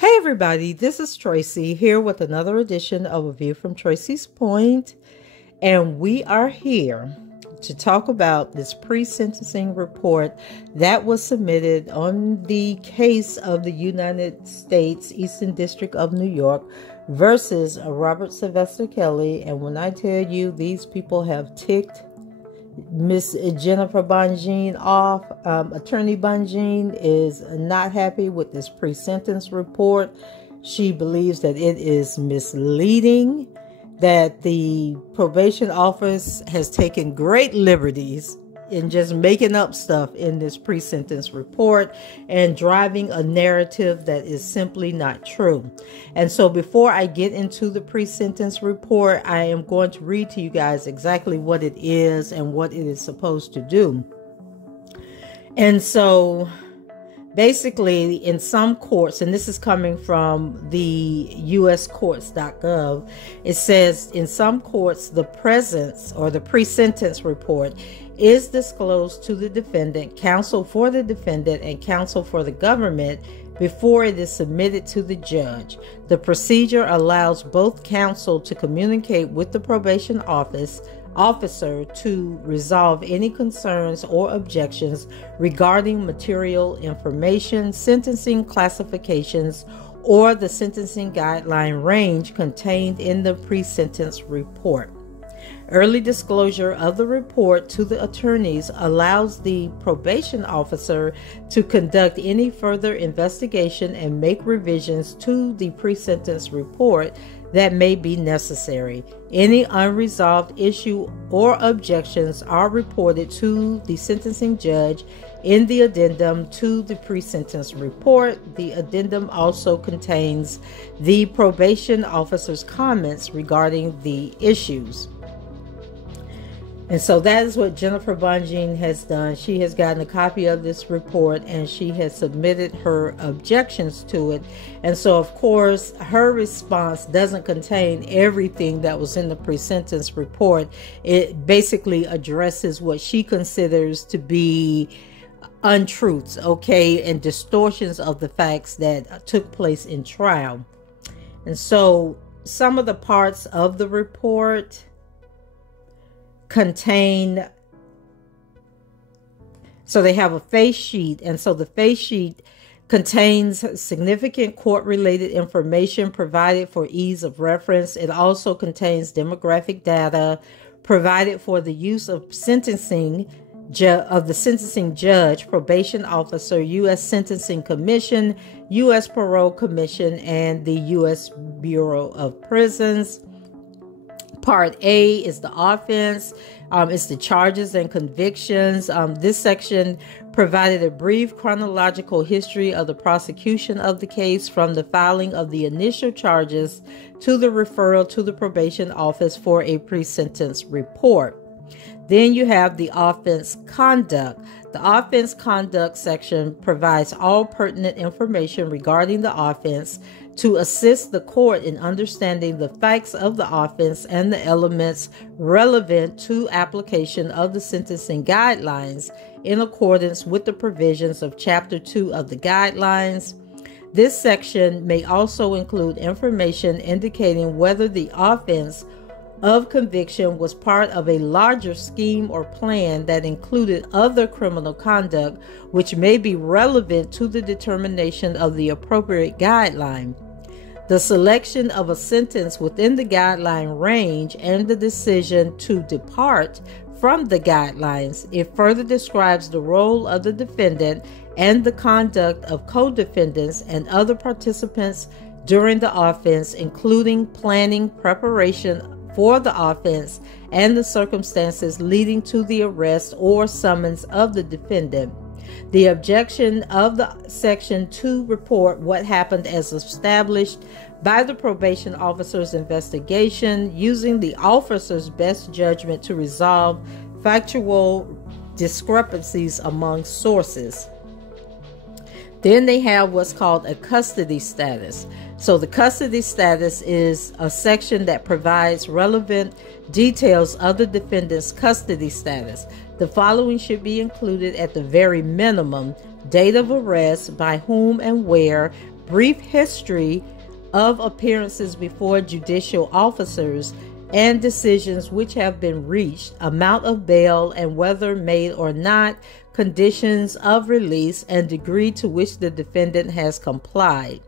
Everybody, this is Tracy here with another edition of A View from Tracy's Point, and we are here to talk about this pre-sentencing report that was submitted on the case of the United States Eastern District of New York versus Robert Sylvester Kelly. And when I tell you these people have ticked Miss Jennifer Bonjean off, Attorney Bonjean is not happy with this pre-sentence report. She believes that it is misleading, that the probation office has taken great liberties in just making up stuff in this pre-sentence report and driving a narrative that is simply not true. And so before I get into the pre-sentence report, I am going to read to you guys exactly what it is and what it is supposed to do. And so basically, in some courts, and this is coming from the uscourts.gov, it says in some courts, the presence or the pre-sentence report is disclosed to the defendant, counsel for the defendant, and counsel for the government before it is submitted to the judge. The procedure allows both counsel to communicate with the probation officer to resolve any concerns or objections regarding material information, sentencing classifications, or the sentencing guideline range contained in the pre-sentence report. Early disclosure of the report to the attorneys allows the probation officer to conduct any further investigation and make revisions to the pre-sentence report that may be necessary. Any unresolved issue or objections are reported to the sentencing judge in the addendum to the pre-sentence report. The addendum also contains the probation officer's comments regarding the issues. And so that is what Jennifer Bonjean has done. She has gotten a copy of this report and she has submitted her objections to it. And so, of course, her response doesn't contain everything that was in the pre-sentence report. It basically addresses what she considers to be untruths, okay, and distortions of the facts that took place in trial. And so some of the parts of the report contain, so they have a face sheet, and so the face sheet contains significant court-related information provided for ease of reference. It also contains demographic data provided for the use of the sentencing judge, probation officer, U.S. Sentencing Commission, U.S. Parole Commission, and the U.S. Bureau of Prisons. Part A is the offense. It's the charges and convictions. This section provided a brief chronological history of the prosecution of the case from the filing of the initial charges to the referral to the probation office for a pre-sentence report. Then you have the offense conduct. The offense conduct section provides all pertinent information regarding the offense to assist the court in understanding the facts of the offense and the elements relevant to application of the sentencing guidelines in accordance with the provisions of Chapter 2 of the guidelines. This section may also include information indicating whether the offense of conviction was part of a larger scheme or plan that included other criminal conduct which may be relevant to the determination of the appropriate guideline. The selection of a sentence within the guideline range and the decision to depart from the guidelines. It further describes the role of the defendant and the conduct of co-defendants and other participants during the offense, including planning, preparation for the offense, and the circumstances leading to the arrest or summons of the defendant. The objection of the section to report what happened as established by the probation officer's investigation using the officer's best judgment to resolve factual discrepancies among sources. Then they have what's called a custody status. So the custody status is a section that provides relevant details of the defendant's custody status. The following should be included at the very minimum: date of arrest, by whom and where, brief history of appearances before judicial officers and decisions which have been reached, amount of bail and whether made or not, conditions of release, and degree to which the defendant has complied.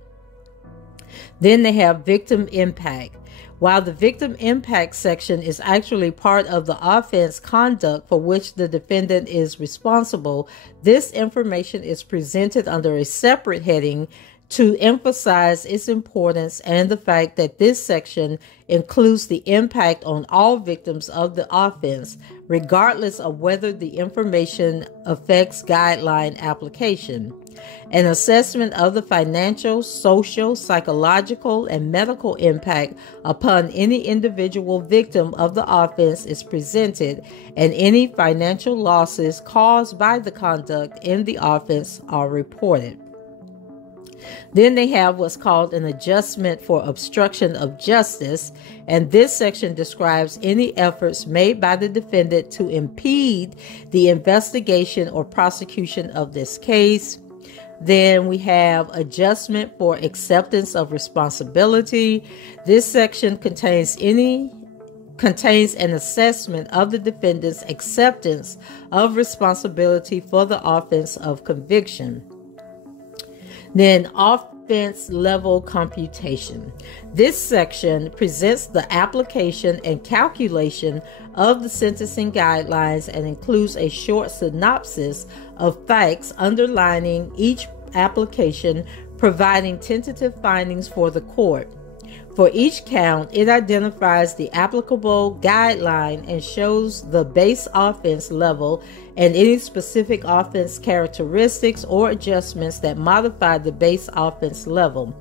Then they have victim impact. While the victim impact section is actually part of the offense conduct for which the defendant is responsible, this information is presented under a separate heading to emphasize its importance and the fact that this section includes the impact on all victims of the offense, regardless of whether the information affects guideline application. An assessment of the financial, social, psychological, and medical impact upon any individual victim of the offense is presented, and any financial losses caused by the conduct in the offense are reported. Then they have what's called an adjustment for obstruction of justice, and this section describes any efforts made by the defendant to impede the investigation or prosecution of this case. Then we have adjustment for acceptance of responsibility. This section contains an assessment of the defendant's acceptance of responsibility for the offense of conviction. Then offense level computation. This section presents the application and calculation of the sentencing guidelines and includes a short synopsis of facts underlining each application, providing tentative findings for the court. For each count, it identifies the applicable guideline and shows the base offense level and any specific offense characteristics or adjustments that modify the base offense level.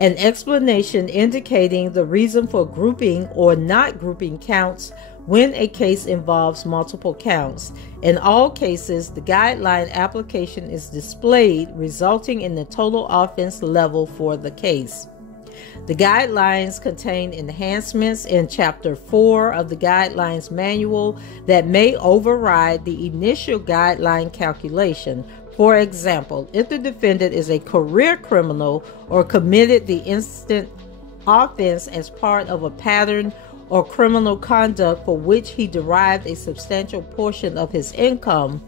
An explanation indicating the reason for grouping or not grouping counts when a case involves multiple counts. In all cases, the guideline application is displayed, resulting in the total offense level for the case. The guidelines contain enhancements in Chapter 4 of the Guidelines Manual that may override the initial guideline calculation. For example, if the defendant is a career criminal or committed the instant offense as part of a pattern or criminal conduct for which he derived a substantial portion of his income,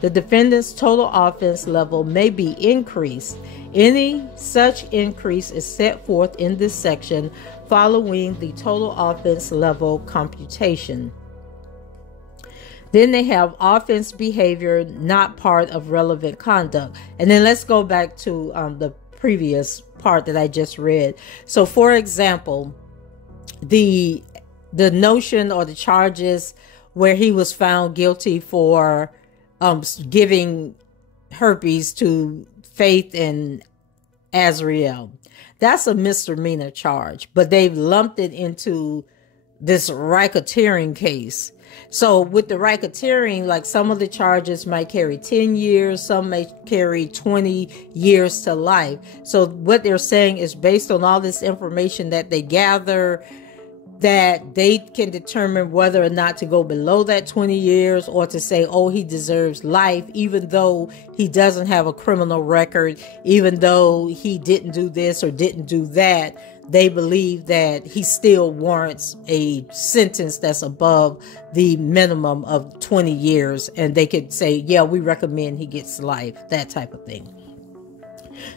the defendant's total offense level may be increased. Any such increase is set forth in this section following the total offense level computation. Then they have offense behavior not part of relevant conduct. And then let's go back to the previous part that I just read. So for example, the notion or the charges where he was found guilty for giving herpes to Faith and Ariel. That's a misdemeanor charge, but they've lumped it into this racketeering case. So with the racketeering, like some of the charges might carry 10 years, some may carry 20 years to life. So what they're saying is based on all this information that they gather, that they can determine whether or not to go below that 20 years or to say, oh, he deserves life, even though he doesn't have a criminal record, even though he didn't do this or didn't do that. They believe that he still warrants a sentence that's above the minimum of 20 years. And they could say, yeah, we recommend he gets life, that type of thing.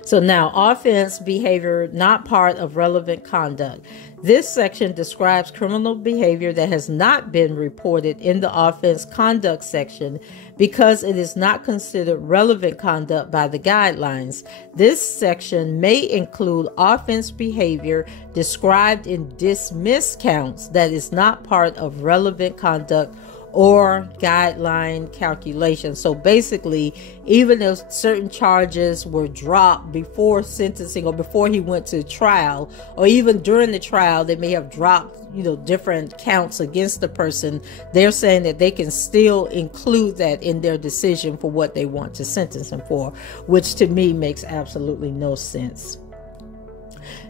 So now, offense behavior not part of relevant conduct. This section describes criminal behavior that has not been reported in the offense conduct section because it is not considered relevant conduct by the guidelines. This section may include offense behavior described in dismissed counts that is not part of relevant conduct or guideline calculation. So basically, even if certain charges were dropped before sentencing or before he went to trial, or even during the trial, they may have dropped, different counts against the person. They're saying that they can still include that in their decision for what they want to sentence him for, which to me makes absolutely no sense.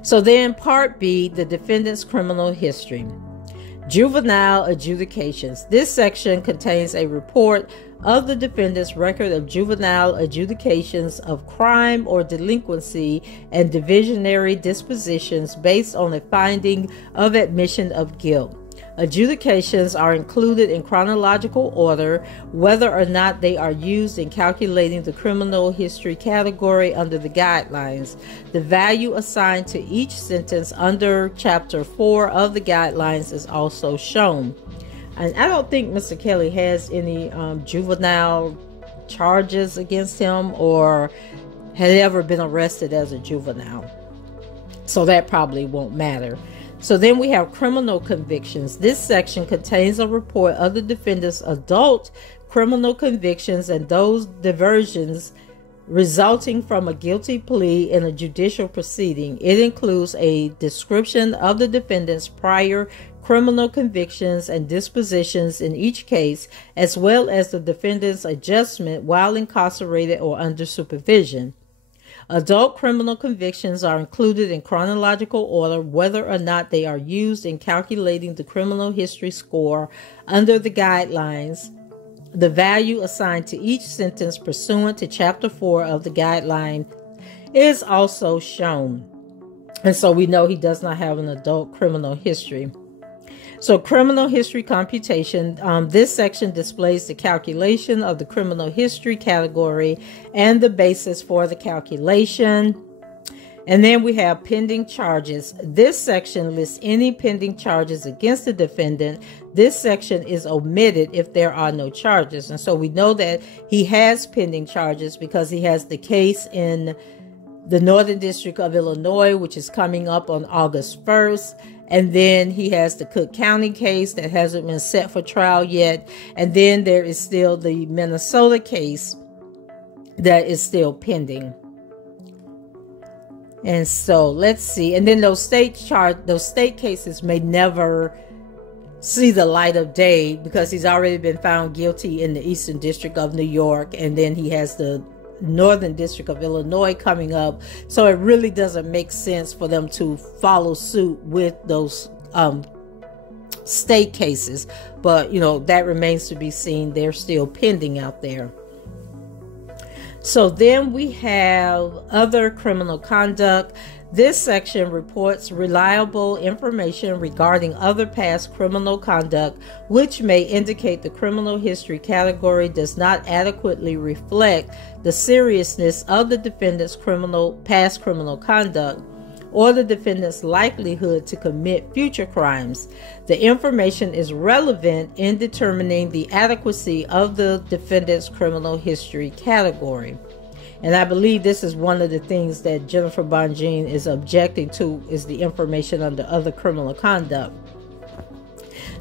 So then Part B, the defendant's criminal history. Juvenile adjudications. This section contains a report of the defendant's record of juvenile adjudications of crime or delinquency and divisionary dispositions based on a finding of admission of guilt. Adjudications are included in chronological order, whether or not they are used in calculating the criminal history category under the guidelines. The value assigned to each sentence under Chapter 4 of the guidelines is also shown. And I don't think Mr. Kelly has any juvenile charges against him or had ever been arrested as a juvenile. So that probably won't matter. So then we have criminal convictions. This section contains a report of the defendant's adult criminal convictions and those diversions resulting from a guilty plea in a judicial proceeding. It includes a description of the defendant's prior criminal convictions and dispositions in each case, as well as the defendant's adjustment while incarcerated or under supervision. Adult criminal convictions are included in chronological order, whether or not they are used in calculating the criminal history score under the guidelines. The value assigned to each sentence pursuant to Chapter 4 of the guideline is also shown. And so we know he does not have an adult criminal history. So criminal history computation, this section displays the calculation of the criminal history category and the basis for the calculation. And then we have pending charges. This section lists any pending charges against the defendant. This section is omitted if there are no charges. And so we know that he has pending charges because he has the case in the Northern District of Illinois, which is coming up on August 1st. And then he has the Cook County case that hasn't been set for trial yet. And then there is still the Minnesota case that is still pending. And so let's see. And then those state cases may never see the light of day because he's already been found guilty in the Eastern District of New York. And then he has the Northern District of Illinois coming up. So it really doesn't make sense for them to follow suit with those state cases. But, that remains to be seen. They're still pending out there. So then we have other criminal conduct. This section reports reliable information regarding other past criminal conduct, which may indicate the criminal history category does not adequately reflect the seriousness of the defendant's past criminal conduct or the defendant's likelihood to commit future crimes. The information is relevant in determining the adequacy of the defendant's criminal history category. And I believe this is one of the things that Jennifer Bonjean is objecting to, is the information under other criminal conduct.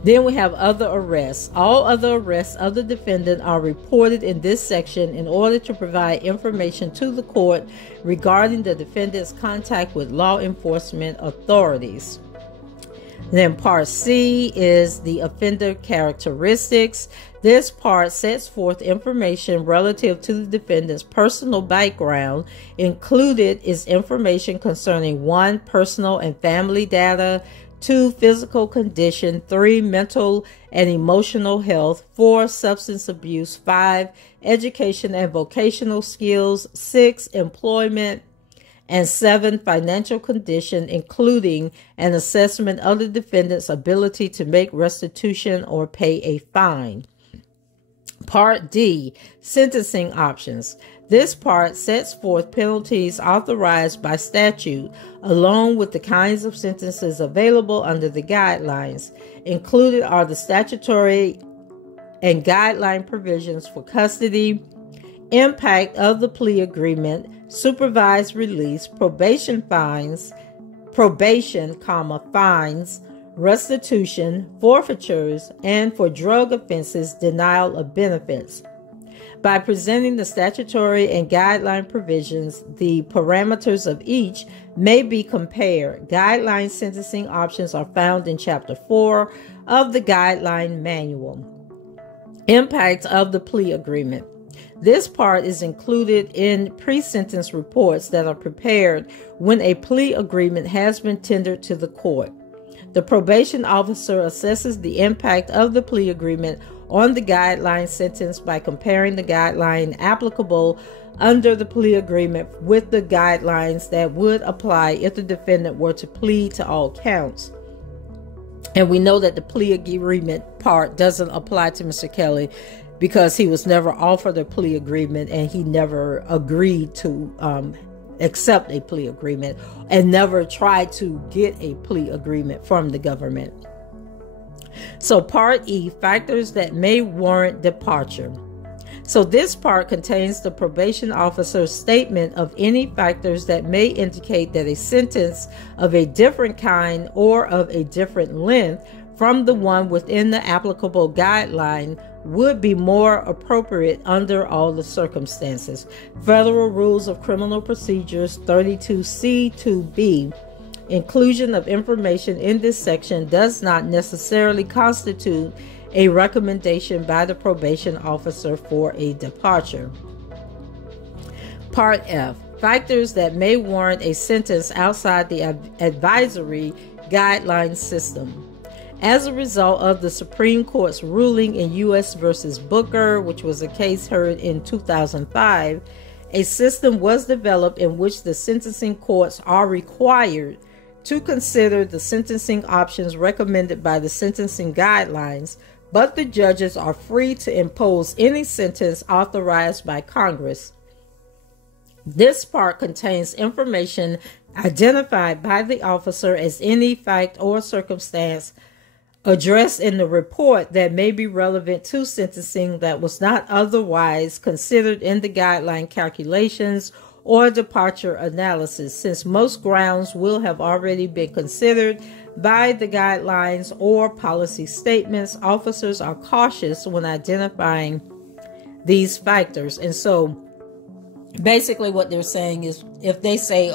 Then we have other arrests. All other arrests of the defendant are reported in this section in order to provide information to the court regarding the defendant's contact with law enforcement authorities. Then Part C is the offender characteristics. This part sets forth information relative to the defendant's personal background. Included is information concerning 1, personal and family data, 2, physical condition, 3, mental and emotional health, 4, substance abuse, 5, education and vocational skills, 6, employment, and 7, financial condition, including an assessment of the defendant's ability to make restitution or pay a fine. Part D, sentencing options. This part sets forth penalties authorized by statute, along with the kinds of sentences available under the guidelines. Included are the statutory and guideline provisions for custody, impact of the plea agreement, supervised release, fines, restitution, forfeitures, and for drug offenses, denial of benefits. By presenting the statutory and guideline provisions, the parameters of each may be compared. Guideline sentencing options are found in Chapter 4 of the Guideline Manual. Impact of the plea agreement. This part is included in pre-sentence reports that are prepared when a plea agreement has been tendered to the court. The probation officer assesses the impact of the plea agreement on the guideline sentence by comparing the guideline applicable under the plea agreement with the guidelines that would apply if the defendant were to plead to all counts. And we know that the plea agreement part doesn't apply to Mr. Kelly because he was never offered a plea agreement and he never agreed to accept a plea agreement and never tried to get a plea agreement from the government. So Part E, factors that may warrant departure. So this part contains the probation officer's statement of any factors that may indicate that a sentence of a different kind or of a different length from the one within the applicable guideline would be more appropriate under all the circumstances. Federal Rules of Criminal Procedures 32C-2B. Inclusion of information in this section does not necessarily constitute a recommendation by the probation officer for a departure. Part F, factors that may warrant a sentence outside the advisory guideline system. As a result of the Supreme Court's ruling in U.S. v. Booker, which was a case heard in 2005, a system was developed in which the sentencing courts are required to consider the sentencing options recommended by the sentencing guidelines, but the judges are free to impose any sentence authorized by Congress. This part contains information identified by the officer as any fact or circumstance addressed in the report that may be relevant to sentencing that was not otherwise considered in the guideline calculations or departure analysis. Since most grounds will have already been considered by the guidelines or policy statements, officers are cautious when identifying these factors. And so basically what they're saying is if they say,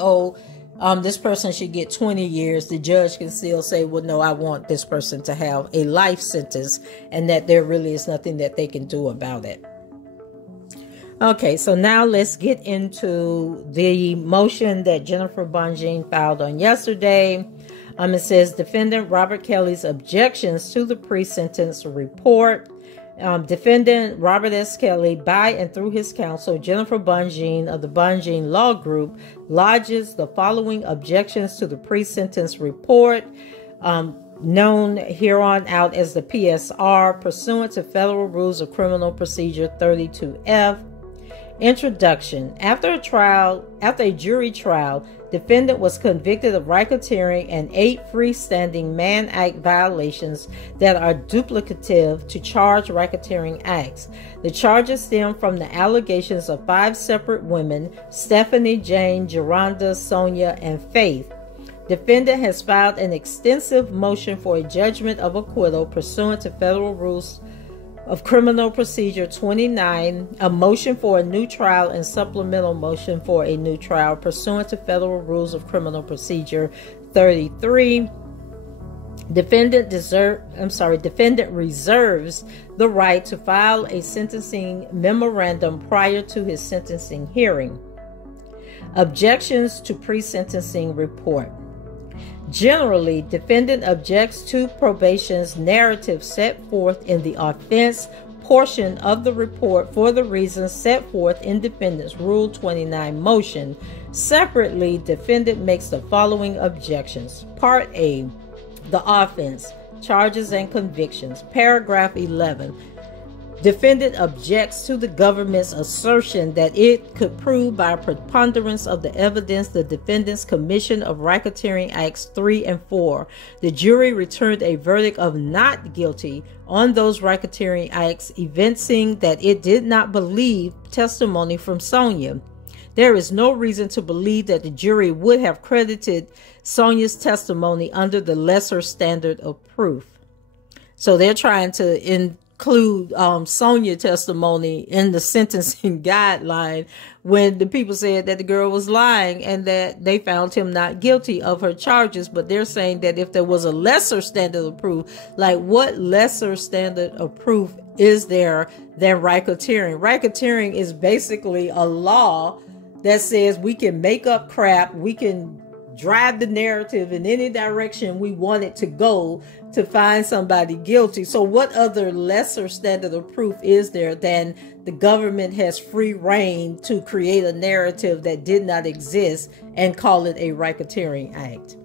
this person should get 20 years, the judge can still say, well, no, I want this person to have a life sentence, and that there really is nothing that they can do about it. Okay, so now let's get into the motion that Jennifer Bonjean filed on yesterday. It says defendant Robert Kelly's objections to the pre-sentence report. Defendant Robert S. Kelly, by and through his counsel, Jennifer Bonjean of the Bonjean Law Group, lodges the following objections to the pre-sentence report, known hereon out as the PSR, pursuant to Federal Rules of Criminal Procedure 32F. Introduction. After a jury trial, defendant was convicted of racketeering and 8 freestanding Mann Act violations that are duplicative to charge racketeering acts. The charges stem from the allegations of 5 separate women: Stephanie, Jane, Geronda, Sonia, and Faith. Defendant has filed an extensive motion for a judgment of acquittal pursuant to Federal Rules of Criminal Procedure 29, a motion for a new trial and supplemental motion for a new trial pursuant to Federal Rules of Criminal Procedure 33. Defendant reserves the right to file a sentencing memorandum prior to his sentencing hearing. Objections to pre-sentencing report. Generally, defendant objects to probation's narrative set forth in the offense portion of the report for the reasons set forth in defendant's Rule 29 motion. Separately, defendant makes the following objections. Part A, the offense, charges and convictions. Paragraph 11. Defendant objects to the government's assertion that it could prove by a preponderance of the evidence the defendant's commission of racketeering acts 3 and 4. The jury returned a verdict of not guilty on those racketeering acts, evincing that it did not believe testimony from Sonia. There is no reason to believe that the jury would have credited Sonia's testimony under the lesser standard of proof. So they're trying to include Sonia's testimony in the sentencing guideline when the people said that the girl was lying and that they found him not guilty of her charges. But they're saying that if there was a lesser standard of proof, like what lesser standard of proof is there than racketeering? Racketeering is basically a law that says we can make up crap, we can drive the narrative in any direction we want it to go to find somebody guilty. So what other lesser standard of proof is there than the government has free reign to create a narrative that did not exist and call it a racketeering act?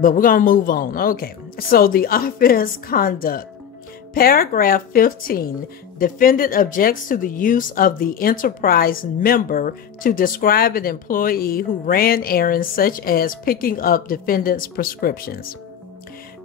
But we're going to move on. Okay. So the offense conduct. Paragraph 15, defendant objects to the use of the enterprise member to describe an employee who ran errands such as picking up defendant's prescriptions.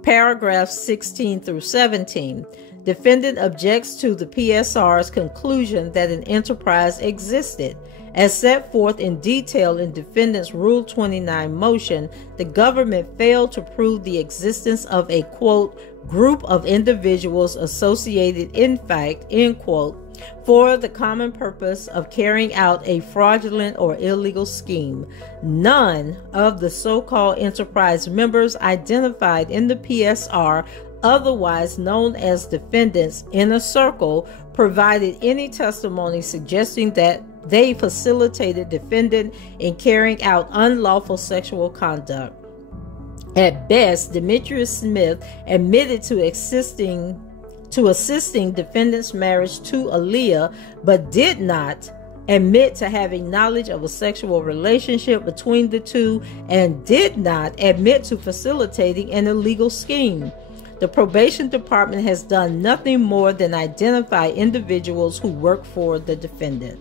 Paragraph 16 through 17, defendant objects to the PSR's conclusion that an enterprise existed. As set forth in detail in defendant's Rule 29 motion, the government failed to prove the existence of a, quote, group of individuals associated in fact, end quote, for the common purpose of carrying out a fraudulent or illegal scheme. None of the so-called enterprise members identified in the PSR, otherwise known as defendants in a circle, provided any testimony suggesting that they facilitated defendant in carrying out unlawful sexual conduct. At best, Demetrius Smith admitted to assisting defendant's marriage to Aaliyah, but did not admit to having knowledge of a sexual relationship between the two, and did not admit to facilitating an illegal scheme. The probation department has done nothing more than identify individuals who work for the defendant.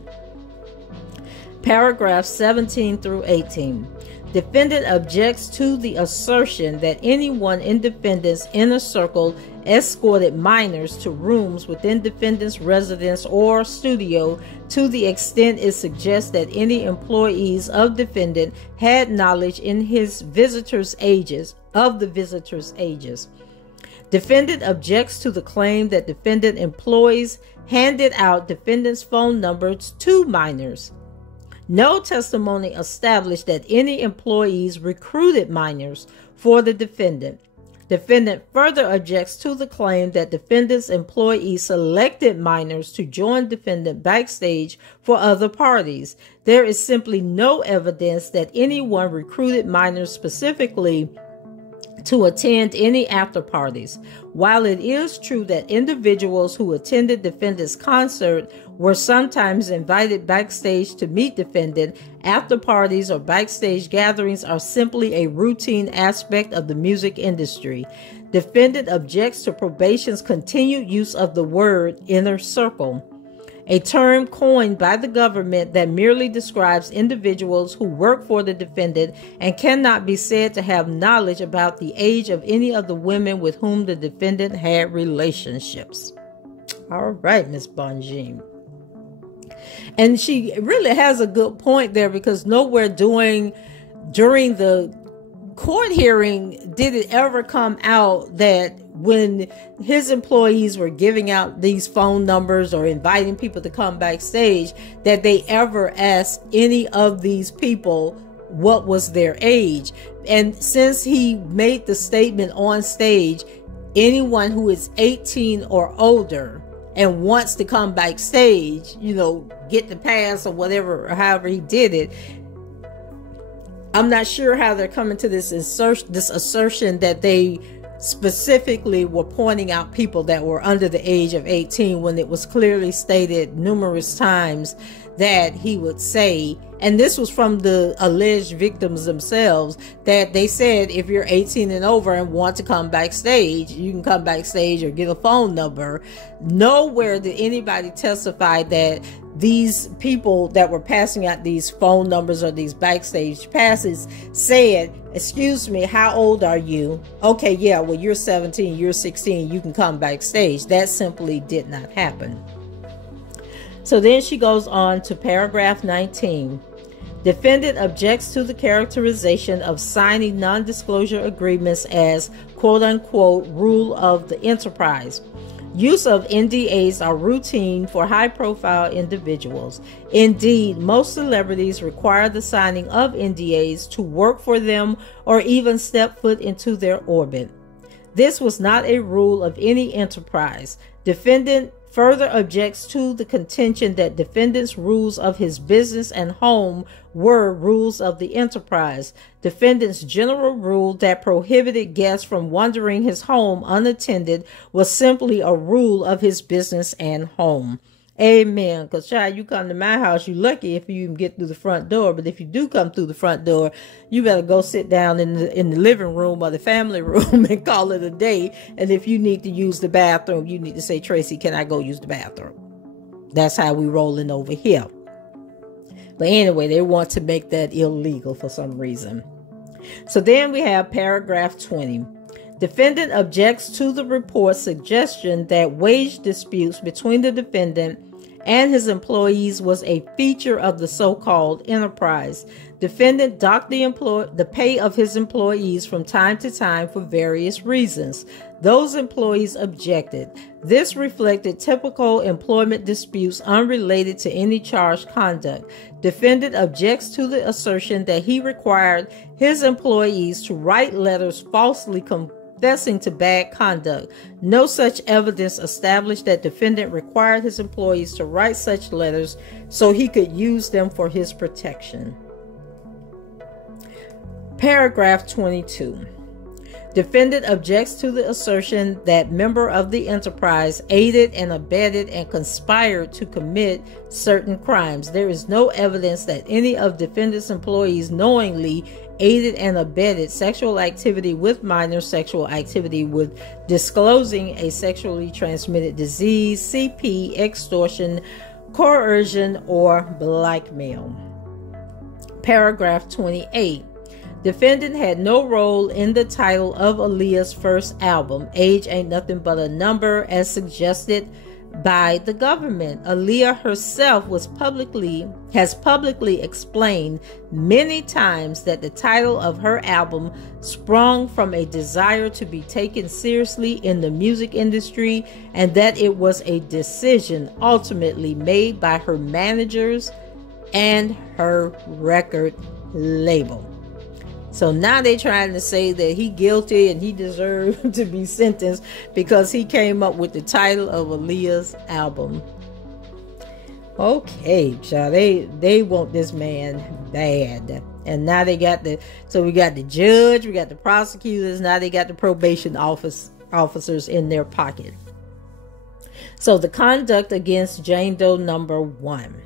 Paragraphs 17 through 18. Defendant objects to the assertion that anyone in defendant's inner circle escorted minors to rooms within defendant's residence or studio to the extent it suggests that any employees of defendant had knowledge in his visitors' ages, of the visitors' ages. Defendant objects to the claim that defendant employees handed out defendant's phone numbers to minors. No testimony established that any employees recruited minors for the defendant. Defendant further objects to the claim that defendant's employees selected minors to join defendant backstage for other parties. There is simply no evidence that anyone recruited minors specifically to attend any after parties. While it is true that individuals who attended defendant's concert were sometimes invited backstage to meet defendant, after parties or backstage gatherings are simply a routine aspect of the music industry. Defendant objects to probation's continued use of the word inner circle, a term coined by the government that merely describes individuals who work for the defendant and cannot be said to have knowledge about the age of any of the women with whom the defendant had relationships. All right, Miss Bonjean. And she really has a good point there, because nowhere during the court hearing did it ever come out that when his employees were giving out these phone numbers or inviting people to come backstage, that they ever asked any of these people what was their age. And since he made the statement on stage, anyone who is 18 or older and wants to come backstage, get the pass or whatever, or however he did it, I'm not sure how they're coming to this assertion that they specifically were pointing out people that were under the age of 18 when it was clearly stated numerous times that he would say, and this was from the alleged victims themselves, that they said if you're 18 and over and want to come backstage, you can come backstage or get a phone number. Nowhere did anybody testify that these people that were passing out these phone numbers or these backstage passes said, excuse me, how old are you? Okay, yeah, well, you're 17, you're 16, you can come backstage. That simply did not happen. So then she goes on to paragraph 19. Defendant objects to the characterization of signing non-disclosure agreements as quote-unquote rule of the enterprise. Use of NDAs are routine for high-profile individuals. Indeed, most celebrities require the signing of NDAs to work for them or even step foot into their orbit. This was not a rule of any enterprise. Defendant further objects to the contention that defendant's rules of his business and home were rules of the enterprise. Defendant's general rule that prohibited guests from wandering his home unattended was simply a rule of his business and home. Amen. Because, child, you come to my house, you're lucky if you even get through the front door. But if you do come through the front door, you better go sit down in the living room or the family room and call it a day. And if you need to use the bathroom, you need to say, Tracy, can I go use the bathroom? That's how we rolling over here. But anyway, they want to make that illegal for some reason. So then we have paragraph 20. Defendant objects to the report's suggestion that wage disputes between the defendant and his employees was a feature of the so-called enterprise. Defendant docked the pay of his employees from time to time for various reasons. Those employees objected. This reflected typical employment disputes unrelated to any charged conduct. Defendant objects to the assertion that he required his employees to write letters falsely confessing to bad conduct. No such evidence established that defendant required his employees to write such letters so he could use them for his protection. Paragraph 22. Defendant objects to the assertion that member of the enterprise aided and abetted and conspired to commit certain crimes. There is no evidence that any of defendant's employees knowingly aided and abetted sexual activity with minors, sexual activity with disclosing a sexually transmitted disease, CP, extortion, coercion, or blackmail. Paragraph 28. Defendant had no role in the title of Aaliyah's first album, Age Ain't Nothing But a Number, as suggested by the government. Aaliyah herself has publicly explained many times that the title of her album sprung from a desire to be taken seriously in the music industry, and that it was a decision ultimately made by her managers and her record label. So now they're trying to say that he guilty and he deserved to be sentenced because he came up with the title of Aaliyah's album. Okay, child, they want this man bad. And now they got we got the judge, we got the prosecutors, now they got the probation officers in their pocket. So the conduct against Jane Doe number 1.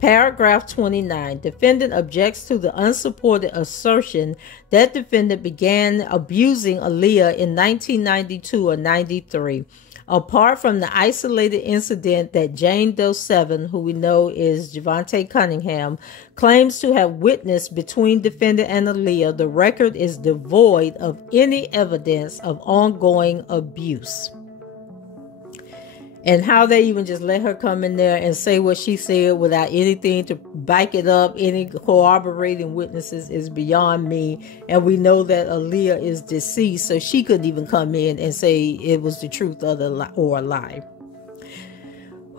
Paragraph 29. Defendant objects to the unsupported assertion that defendant began abusing Aaliyah in 1992 or 93. Apart from the isolated incident that Jane Doe 7, who we know is Javante Cunningham, claims to have witnessed between defendant and Aaliyah, the record is devoid of any evidence of ongoing abuse. And how they even just let her come in there and say what she said without anything to back it up, any corroborating witnesses, is beyond me. And we know that Aaliyah is deceased, so she couldn't even come in and say it was the truth or a lie.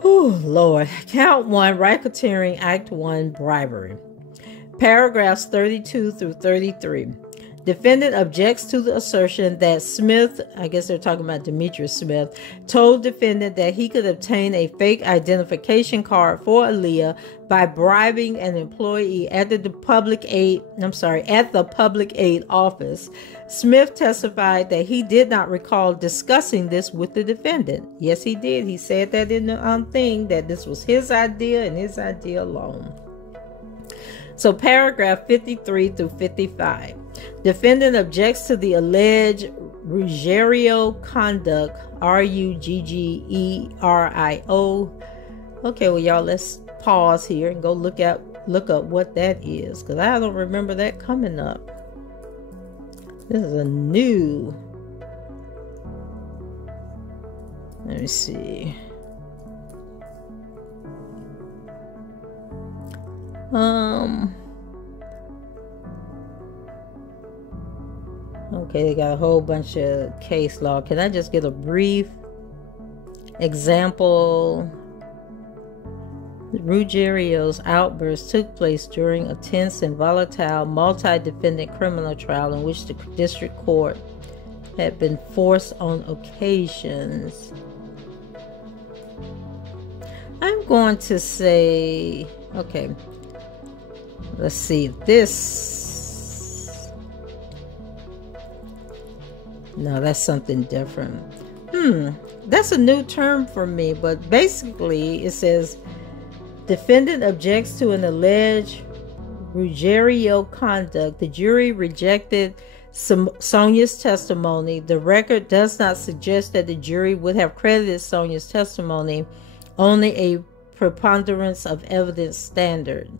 Oh, Lord. Count 1, racketeering, Act 1, bribery. Paragraphs 32 through 33. Defendant objects to the assertion that Smith, I guess they're talking about Demetrius Smith, told defendant that he could obtain a fake identification card for Aaliyah by bribing an employee at the public aid office. Smith testified that he did not recall discussing this with the defendant. Yes, he did. He said that in the thing, that this was his idea and his idea alone. So paragraph 53 through 55. Defendant objects to the alleged Ruggiero conduct, Ruggerio. Okay, well, y'all, let's pause here and go look up what that is, because I don't remember that coming up. This is a new. Let me see. Okay, they got a whole bunch of case law. Can I just get a brief example? Ruggiero's outburst took place during a tense and volatile multi-defendant criminal trial in which the district court had been forced on occasions. I'm going to say, okay, let's see if this, no, that's something different. That's a new term for me, but basically it says, defendant objects to an alleged Ruggiero conduct. The jury rejected Sonia's testimony. The record does not suggest that the jury would have credited Sonia's testimony, only a preponderance of evidence standard.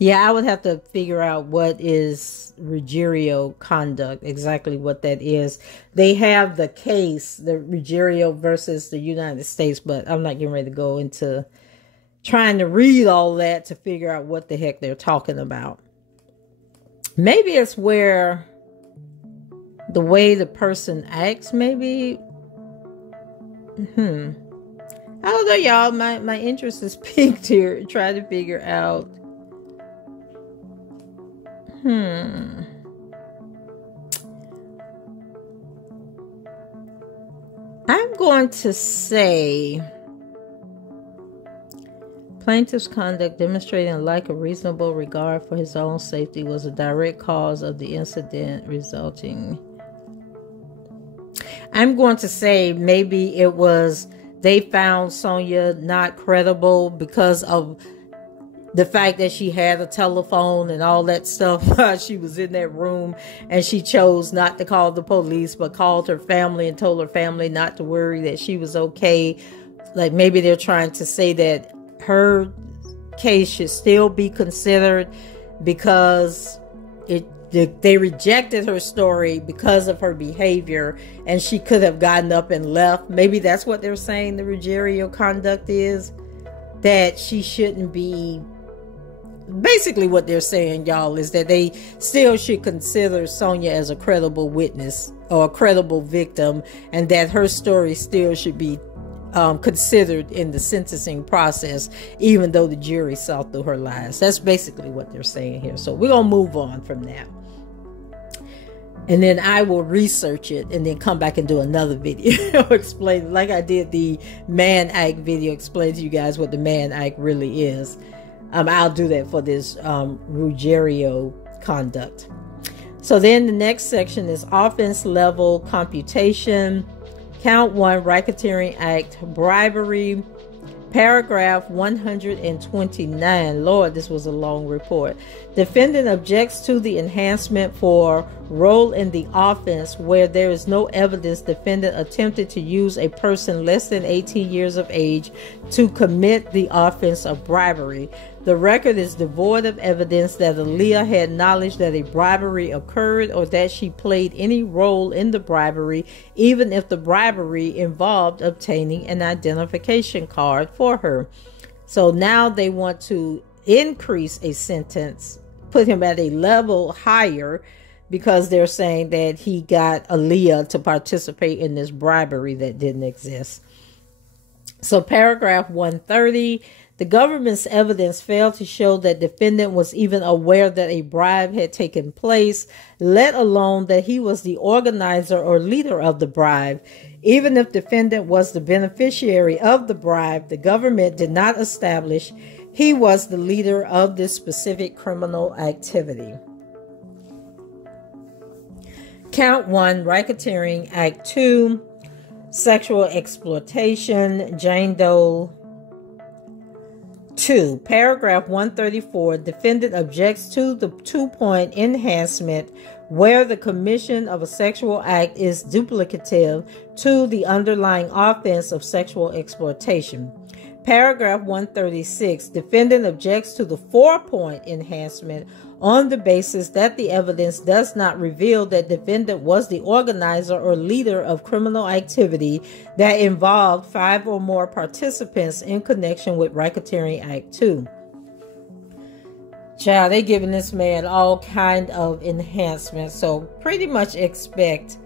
Yeah, I would have to figure out what is Ruggiero conduct, exactly what that is. They have the case, the Ruggiero versus the United States, but I'm not getting ready to go into trying to read all that to figure out what the heck they're talking about. Maybe it's where the way the person acts, maybe. I don't know, y'all. My interest is piqued here, trying to figure out. I'm going to say plaintiff's conduct demonstrating a lack of reasonable regard for his own safety was a direct cause of the incident resulting. I'm going to say maybe it was they found Sonia not credible because of the fact that she had a telephone and all that stuff while she was in that room, and she chose not to call the police but called her family and told her family not to worry, that she was okay. Like maybe they're trying to say that her case should still be considered because they rejected her story because of her behavior, and she could have gotten up and left. Maybe that's what they're saying the Ruggiero conduct is, that she shouldn't be. Basically what they're saying, y'all, is that they still should consider Sonia as a credible witness or a credible victim, and that her story still should be considered in the sentencing process, even though the jury saw through her lies. That's basically what they're saying here. So we're going to move on from that. And then I will research it and then come back and do another video explain, like I did the Mann Act video, explain to you guys what the Mann Act really is. I'll do that for this Ruggiero conduct. So then the next section is offense level computation. Count 1, racketeering act, bribery. Paragraph 129. Lord, this was a long report. Defendant objects to the enhancement for role in the offense where there is no evidence defendant attempted to use a person less than 18 years of age to commit the offense of bribery. The record is devoid of evidence that Aaliyah had knowledge that a bribery occurred or that she played any role in the bribery, even if the bribery involved obtaining an identification card for her. So now they want to increase a sentence, put him at a level higher, because they're saying that he got Aaliyah to participate in this bribery that didn't exist. So paragraph 130, the government's evidence failed to show that defendant was even aware that a bribe had taken place, let alone that he was the organizer or leader of the bribe. Even if defendant was the beneficiary of the bribe, the government did not establish he was the leader of this specific criminal activity. Count 1, racketeering. Act 2, sexual exploitation. Jane Doe 2. Paragraph 134. Defendant objects to the 2-point enhancement where the commission of a sexual act is duplicative to the underlying offense of sexual exploitation. Paragraph 136, defendant objects to the 4-point enhancement on the basis that the evidence does not reveal that defendant was the organizer or leader of criminal activity that involved 5 or more participants in connection with Racketeering Act 2. Child, they giving this man all kind of enhancements, so pretty much expect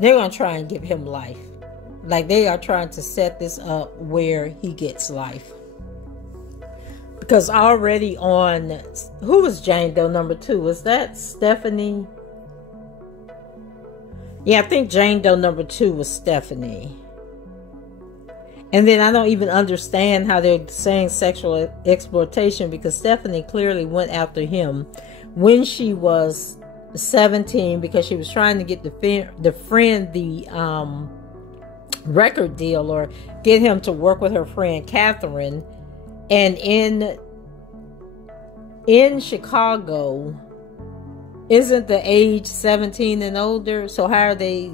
they're going to try and give him life. Like they are trying to set this up where he gets life. Because already on, who was Jane Doe number 2? Was that Stephanie? Yeah, I think Jane Doe number 2 was Stephanie. And then I don't even understand how they're saying sexual exploitation, because Stephanie clearly went after him when she was 17 because she was trying to get the record deal, or get him to work with her friend Catherine. And in Chicago, isn't the age 17 and older? So how are they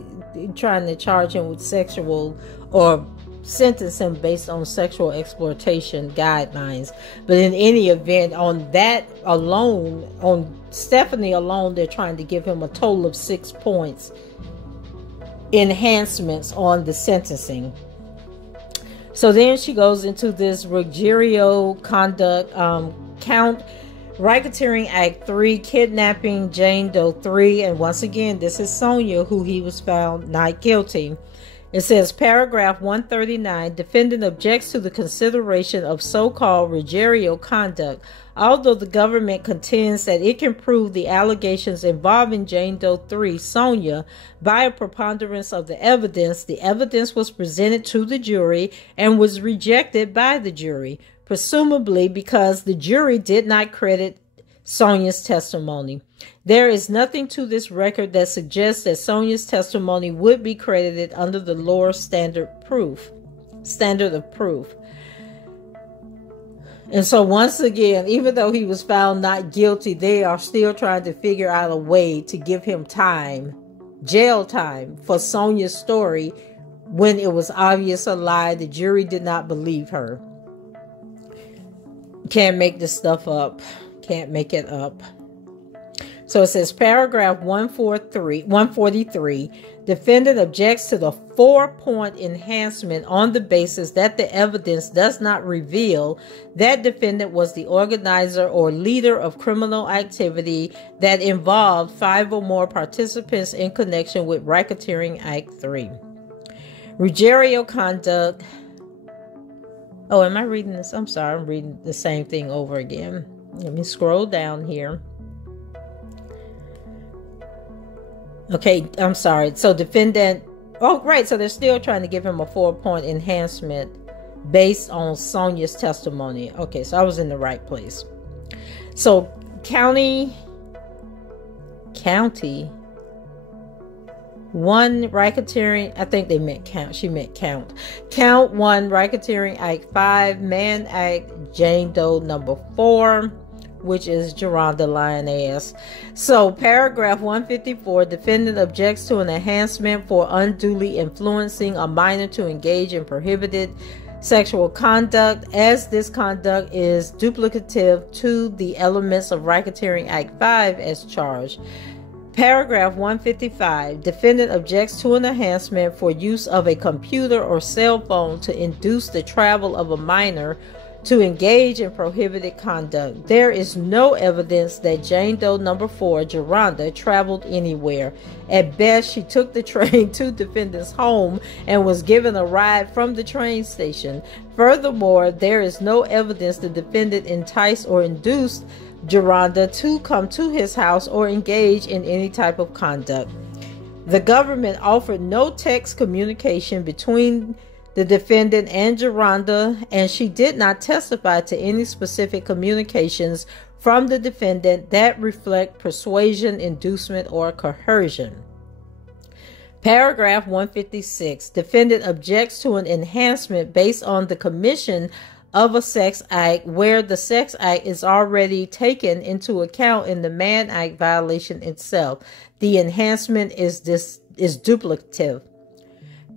trying to charge him with sexual, or sentence him based on sexual exploitation guidelines? But in any event, on that alone, on Stephanie alone, they're trying to give him a total of 6 points enhancements on the sentencing. So then she goes into this Ruggiero conduct count, Racketeering Act 3, kidnapping Jane Doe 3, and once again this is Sonia, who he was found not guilty. It says, paragraph 139, defendant objects to the consideration of so-called Ruggiero conduct. Although the government contends that it can prove the allegations involving Jane Doe 3, Sonia, by a preponderance of the evidence was presented to the jury and was rejected by the jury, presumably because the jury did not credit Sonia's testimony. There is nothing to this record that suggests that Sonia's testimony would be credited under the lower standard of proof. And so once again, even though he was found not guilty, they are still trying to figure out a way to give him time, jail time, for Sonia's story when it was obvious a lie. The jury did not believe her. Can't make this stuff up. Can't make it up. So it says, paragraph 143, defendant objects to the 4-point enhancement on the basis that the evidence does not reveal that defendant was the organizer or leader of criminal activity that involved 5 or more participants in connection with Racketeering Act 3. Ruggiero conduct. Oh, am I reading this? I'm sorry, I'm reading the same thing over again. Let me scroll down here. Okay, I'm sorry. So defendant, oh, right. So they're still trying to give him a 4-point enhancement based on Sonia's testimony. Okay, so I was in the right place. So county 1 racketeering, I think they meant count. She meant count. Count 1 Racketeering Act 5, Mann Act, Jane Doe number 4, which is Geronda Lioness. So paragraph 154, defendant objects to an enhancement for unduly influencing a minor to engage in prohibited sexual conduct, as this conduct is duplicative to the elements of Racketeering Act 5 as charged. Paragraph 155, defendant objects to an enhancement for use of a computer or cell phone to induce the travel of a minor to engage in prohibited conduct. There is no evidence that Jane Doe number 4, Geronda, traveled anywhere. At best, she took the train to defendant's home and was given a ride from the train station. Furthermore, there is no evidence the defendant enticed or induced Geronda to come to his house or engage in any type of conduct. The government offered no text communication between the defendant and Geronda, and she did not testify to any specific communications from the defendant that reflect persuasion, inducement, or coercion. Paragraph 156, defendant objects to an enhancement based on the commission of a sex act where the sex act is already taken into account in the Mann Act violation itself. The enhancement is duplicative.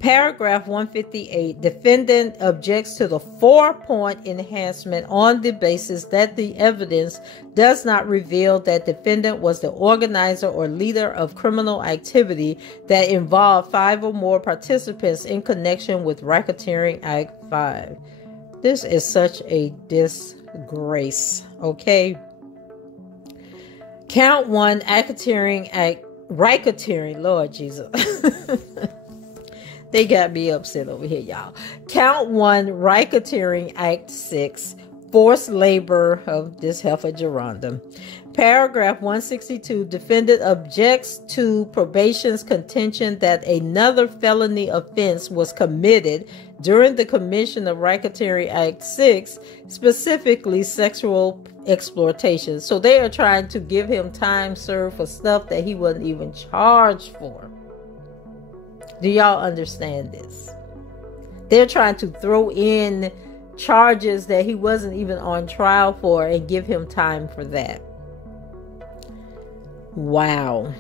Paragraph 158, defendant objects to the 4-point enhancement on the basis that the evidence does not reveal that defendant was the organizer or leader of criminal activity that involved 5 or more participants in connection with Racketeering Act 5. This is such a disgrace, okay? Count 1, racketeering, Lord Jesus. They got me upset over here, y'all. Count 1, Racketeering Act 6, forced labor of this heifer Geronda. Paragraph 162, defendant objects to probation's contention that another felony offense was committed during the commission of Racketeering Act 6, specifically sexual exploitation. So they are trying to give him time served for stuff that he wasn't even charged for. Do y'all understand this? They're trying to throw in charges that he wasn't even on trial for and give him time for that. Wow.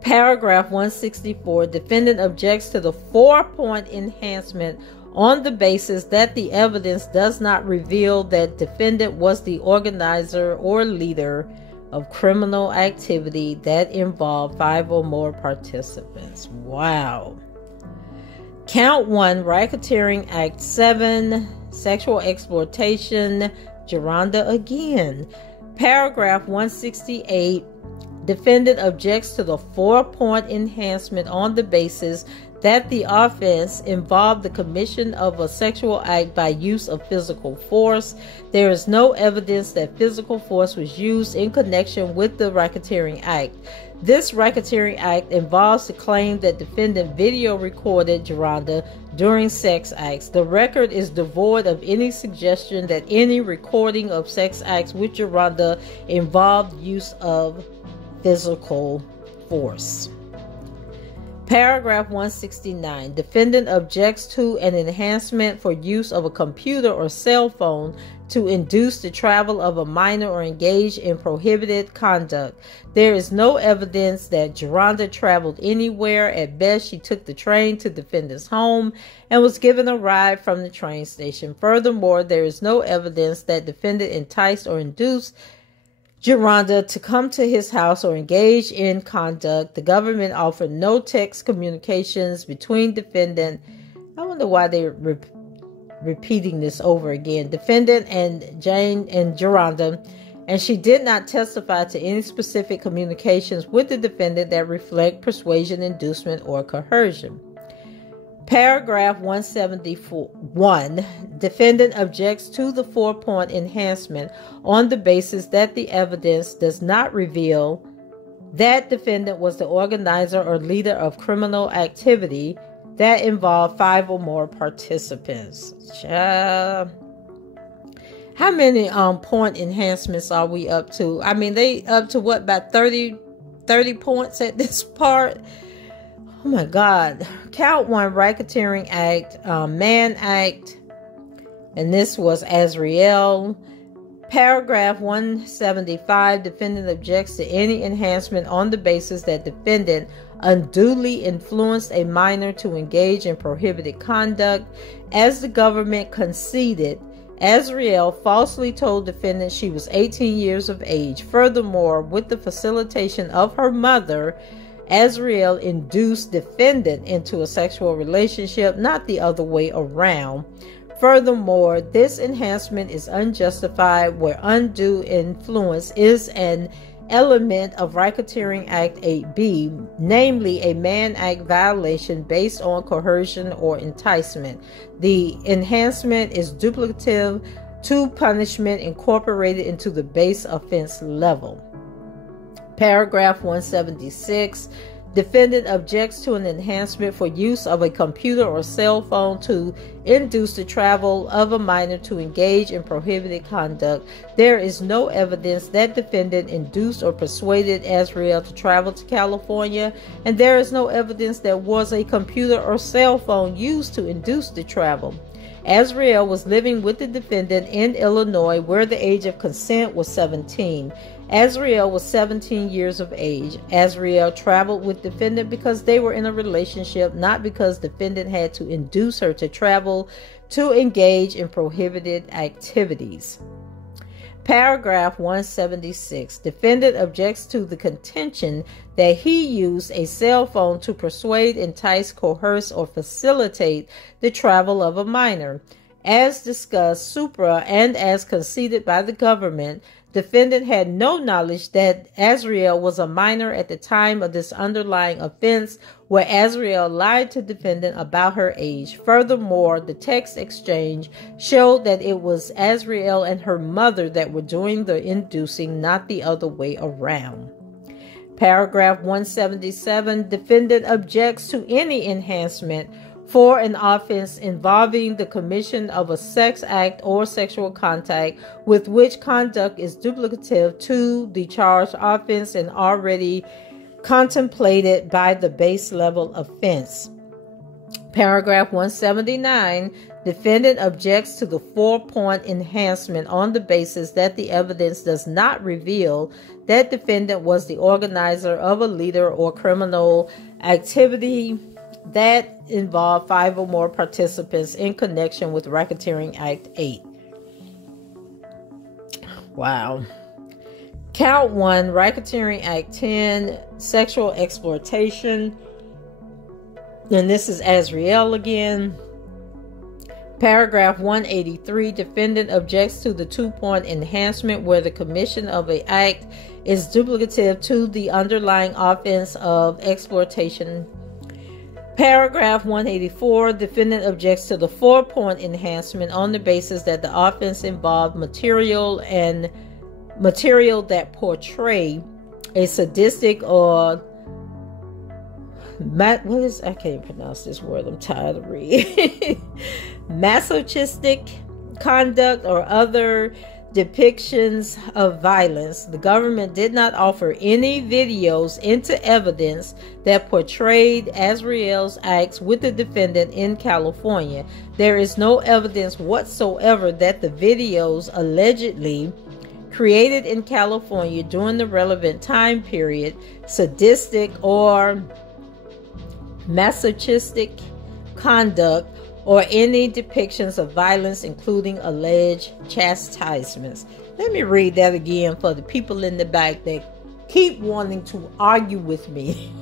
Paragraph 164, defendant objects to the 4-point enhancement on the basis that the evidence does not reveal that defendant was the organizer or leader of criminal activity that involved 5 or more participants. Wow. Count 1, Racketeering Act 7, sexual exploitation, Geronda again. Paragraph 168, defendant objects to the 4-point enhancement on the basis that the offense involved the commission of a sexual act by use of physical force. There is no evidence that physical force was used in connection with the Racketeering Act. This Racketeering Act involves the claim that defendant video recorded Geronda during sex acts. The record is devoid of any suggestion that any recording of sex acts with Geronda involved use of physical force. Paragraph 169, defendant objects to an enhancement for use of a computer or cell phone to induce the travel of a minor or engage in prohibited conduct. There is no evidence that Geronda traveled anywhere. At best, she took the train to defendant's home and was given a ride from the train station. Furthermore, there is no evidence that defendant enticed or induced Geronda to come to his house or engage in conduct. The government offered no text communications between defendant. I wonder why they're repeating this over again. Defendant and Jane and Geronda, and she did not testify to any specific communications with the defendant that reflect persuasion, inducement, or coercion. Paragraph 171, defendant objects to the 4-point enhancement on the basis that the evidence does not reveal that defendant was the organizer or leader of criminal activity that involved 5 or more participants. How many point enhancements are we up to? I mean, they up to what, about 30 points at this part? Oh my God. Count 1, Racketeering Act, Mann Act, and this was Ariel. Paragraph 175, defendant objects to any enhancement on the basis that defendant unduly influenced a minor to engage in prohibited conduct. As the government conceded, Ariel falsely told defendant she was 18 years of age. Furthermore, with the facilitation of her mother, Ariel induced defendant into a sexual relationship, not the other way around. Furthermore, this enhancement is unjustified where undue influence is an element of Racketeering Act 8B, namely a Mann Act violation based on coercion or enticement. The enhancement is duplicative to punishment incorporated into the base offense level. Paragraph 176, defendant objects to an enhancement for use of a computer or cell phone to induce the travel of a minor to engage in prohibited conduct. There is no evidence that defendant induced or persuaded Ariel to travel to California, and there is no evidence there was a computer or cell phone used to induce the travel. Ariel was living with the defendant in Illinois, where the age of consent was 17. Ariel was 17 years of age. Ariel traveled with defendant because they were in a relationship, not because defendant had to induce her to travel to engage in prohibited activities. Paragraph 176. Defendant objects to the contention that he used a cell phone to persuade, entice, coerce, or facilitate the travel of a minor. As discussed supra and as conceded by the government, defendant had no knowledge that Ariel was a minor at the time of this underlying offense, where Ariel lied to defendant about her age. Furthermore, the text exchange showed that it was Ariel and her mother that were doing the inducing, not the other way around. Paragraph 177. Defendant objects to any enhancement for an offense involving the commission of a sex act or sexual contact with which conduct is duplicative to the charged offense and already contemplated by the base level offense. Paragraph 179. Defendant objects to the 4-point enhancement on the basis that the evidence does not reveal that defendant was the organizer of a leader or criminal activity that involved 5 or more participants in connection with Racketeering Act 8. Wow. Count 1, Racketeering Act 10, sexual exploitation. And this is Ariel again. Paragraph 183, defendant objects to the 2-point enhancement where the commission of an act is duplicative to the underlying offense of exploitation. Paragraph 184, defendant objects to the 4-point enhancement on the basis that the offense involved material that portray a sadistic or I can't pronounce this word, I'm tired of reading. Masochistic conduct or other depictions of violence. The government did not offer any videos into evidence that portrayed Ariel's acts with the defendant in California. There is no evidence whatsoever that the videos allegedly created in California during the relevant time period, sadistic or masochistic conduct, or any depictions of violence, including alleged chastisements. Let me read that again for the people in the back that keep wanting to argue with me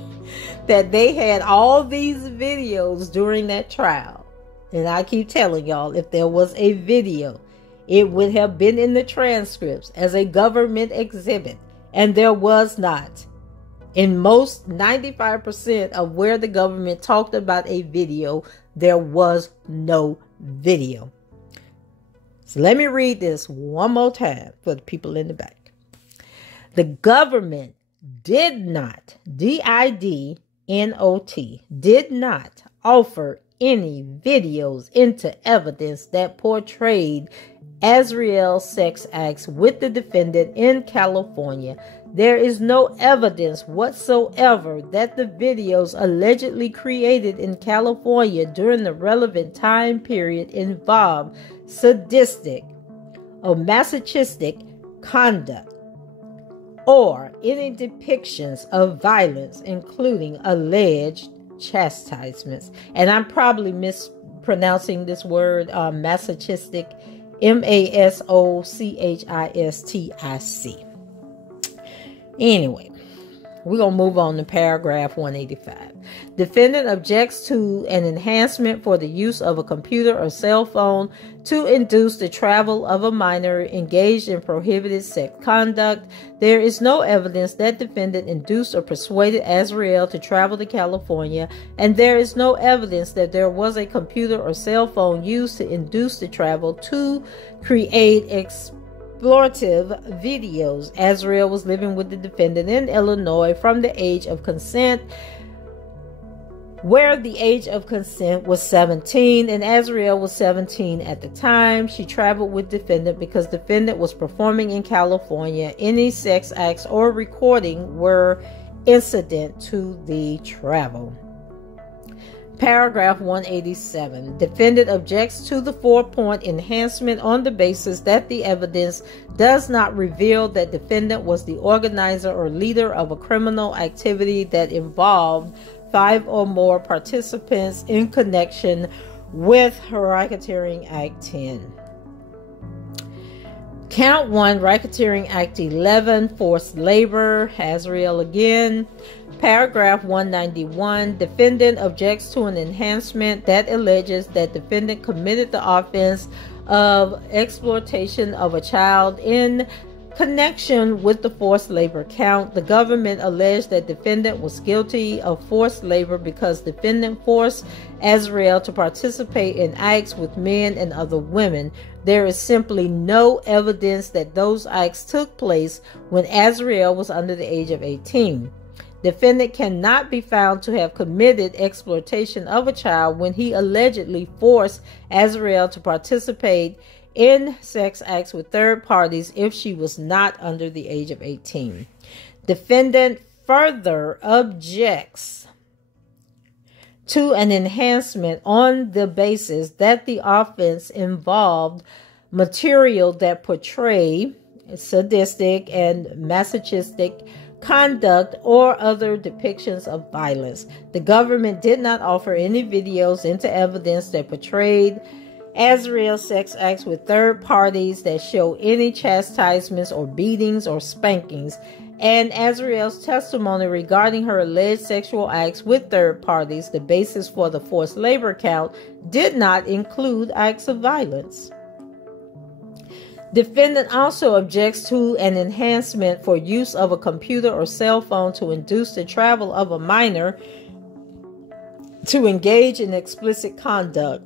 that they had all these videos during that trial. And I keep telling y'all, if there was a video, it would have been in the transcripts as a government exhibit, and there was not. In most 95% of where the government talked about a video, there was no video. So let me read this one more time for the people in the back. The government did not, D-I-D-N-O-T, did not offer any videos into evidence that portrayed Ariel's sex acts with the defendant in California. There is no evidence whatsoever that the videos allegedly created in California during the relevant time period involved sadistic or masochistic conduct or any depictions of violence, including alleged chastisements. And I'm probably mispronouncing this word, masochistic, M-A-S-O-C-H-I-S-T-I-C. Anyway, we're going to move on to paragraph 185. Defendant objects to an enhancement for the use of a computer or cell phone to induce the travel of a minor engaged in prohibited sex conduct. There is no evidence that defendant induced or persuaded Ariel to travel to California, and there is no evidence that there was a computer or cell phone used to induce the travel to create explorative videos. Ariel was living with the defendant in Illinois from the age of consent, where the age of consent was 17, and Ariel was 17 at the time. She traveled with defendant because defendant was performing in California. Any sex acts or recording were incident to the travel. Paragraph 187. Defendant objects to the 4-point enhancement on the basis that the evidence does not reveal that defendant was the organizer or leader of a criminal activity that involved 5 or more participants in connection with Racketeering Act 10. Count 1, Racketeering Act 11, forced labor, Ariel again. Paragraph 191, defendant objects to an enhancement that alleges that defendant committed the offense of exploitation of a child in connection with the forced labor count. The government alleged that defendant was guilty of forced labor because defendant forced Ariel to participate in acts with men and other women. There is simply no evidence that those acts took place when Ariel was under the age of 18. Defendant cannot be found to have committed exploitation of a child when he allegedly forced Ariel to participate in sex acts with third parties if she was not under the age of 18. Defendant further objects to an enhancement on the basis that the offense involved material that portray sadistic and masochistic conduct or other depictions of violence. The government did not offer any videos into evidence that portrayed Ariel sex acts with third parties that show any chastisements or beatings or spankings, and Ariel's testimony regarding her alleged sexual acts with third parties, the basis for the forced labor count, did not include acts of violence. Defendant also objects to an enhancement for use of a computer or cell phone to induce the travel of a minor to engage in explicit conduct.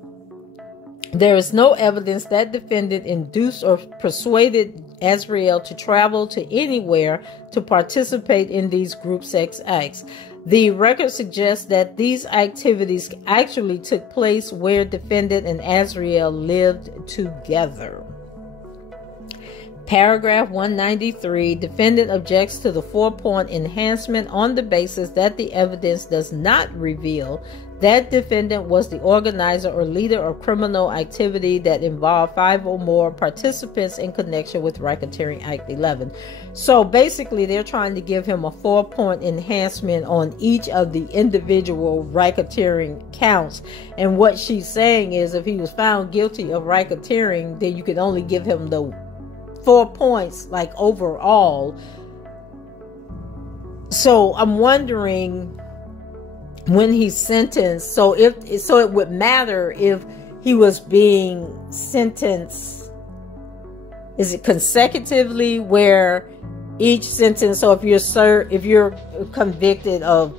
There is no evidence that defendant induced or persuaded Ariel to travel to anywhere to participate in these group sex acts. The record suggests that these activities actually took place where defendant and Ariel lived together. Paragraph 193, defendant objects to the 4-point enhancement on the basis that the evidence does not reveal that defendant was the organizer or leader of criminal activity that involved 5 or more participants in connection with Racketeering Act 11. So basically, they're trying to give him a 4-point enhancement on each of the individual racketeering counts. And what she's saying is if he was found guilty of racketeering, then you could only give him the 4 points, like overall. So I'm wondering when he's sentenced, so it would matter if he was being sentenced, is it consecutively, where each sentence, so if you're convicted of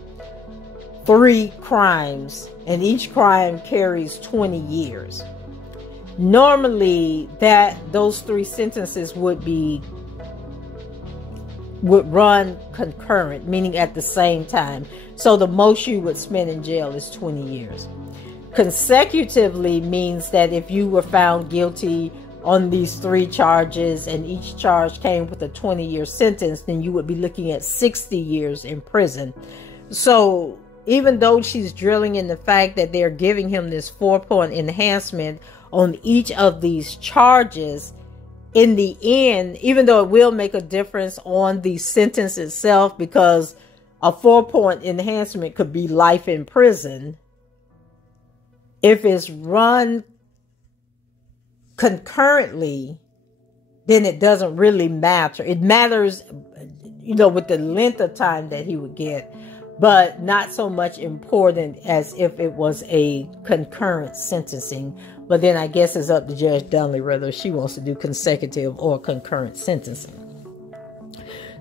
3 crimes and each crime carries 20 years, normally those 3 sentences would run concurrent, meaning at the same time. So the most you would spend in jail is 20 years. Consecutively means that if you were found guilty on these 3 charges and each charge came with a 20-year sentence, then you would be looking at 60 years in prison. So even though she's drilling in the fact that they're giving him this 4-point enhancement on each of these charges, in the end, even though it will make a difference on the sentence itself, because a 4-point enhancement could be life in prison, if it's run concurrently, then it doesn't really matter. It matters, with the length of time that he would get, but not so much important as if it was a concurrent sentencing. But then I guess it's up to Judge Dunley whether she wants to do consecutive or concurrent sentencing.